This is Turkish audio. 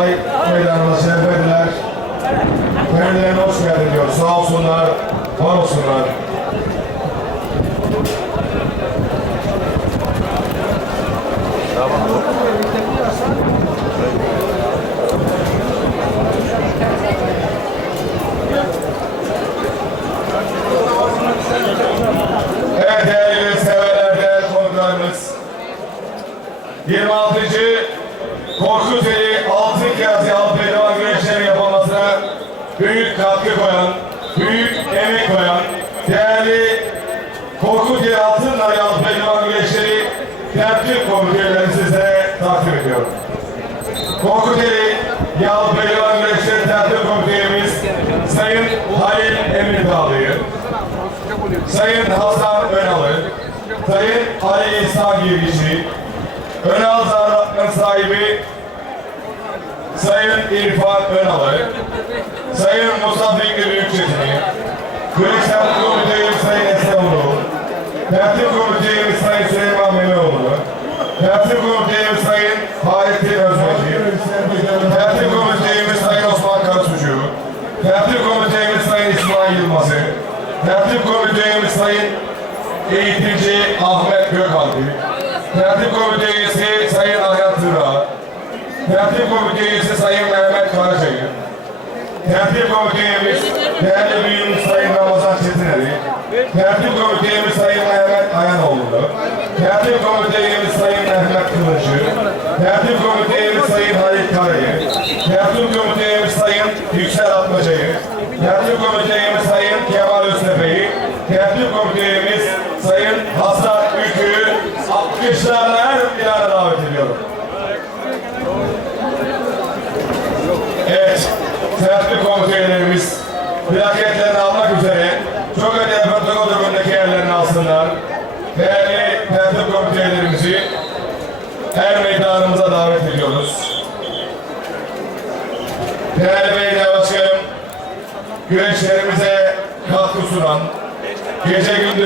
meydanına şerefediler. Kendilerine hoş geldin diyor. Sağ olsunlar, var olsunlar. Evet değerli severler, değerli konuklarımız. 26. Korkuteli Altın katkı koyan, büyük emek koyan, değerli Korkuteli Altın Dalı Halk Pehlivan Güreşleri Tertip Komitelerini sizlere takdim ediyorum. Korkuteli Yal Pehlivan Güreşleri Tertip Komitemiz Sayın Halil Emirdağlı'yı, Sayın Hasan Önalı, Sayın Ali İhsan Girişi, Önal Zarrat'ın sahibi Sayın İrfan Önalı, Sayın Musa Fikri Büyükçetin'i, Küresel Komiteyim Sayın Esnamoğlu, Tertip Komiteyim Sayın Süleyman Memeoğlu, Tertip Komiteyim Sayın Fahrettin Özmeci, Tertip Komiteyim Sayın Osman Karasucu, Tertip Komiteyim Sayın İsmail Yılmaz'ı, Tertip Komiteyim Sayın Eğitimci Ahmet Gökalp'i, Tertip Komite Üyesi Sayın Ayhan Tıra, Tertip Komite Üyesi Sayın Mehmet Karacayı, Tertip Komite Üyemiz değerli büyüğümüz Sayın Ramazan Çetiner'i, Tertip Komite Üyemiz Sayın Mehmet Ayanoğlu, Tertip Komite Üyemiz Sayın Mehmet Kılıçı, Tertip Komite Sayın Halit Karayı, Tertip Komite Üyemiz Sayın Yüksel Atmaca'yı, Tertip Komite Üyemiz Sayın Kemal Öztepe'yi, Tertip Komite Sayın Hasan Ülkü'yü alkışlarla her bir araya davet ediyorum. Tertip komiteylerimiz plaketlerini almak üzere çok önemli protokol durumundaki yerlerini alsınlar. Değerli tertip komiteylerimizi her meydanımıza davet ediyoruz. Değerli belediye başkanım, güreşlerimize katkı sunan, gece gündüz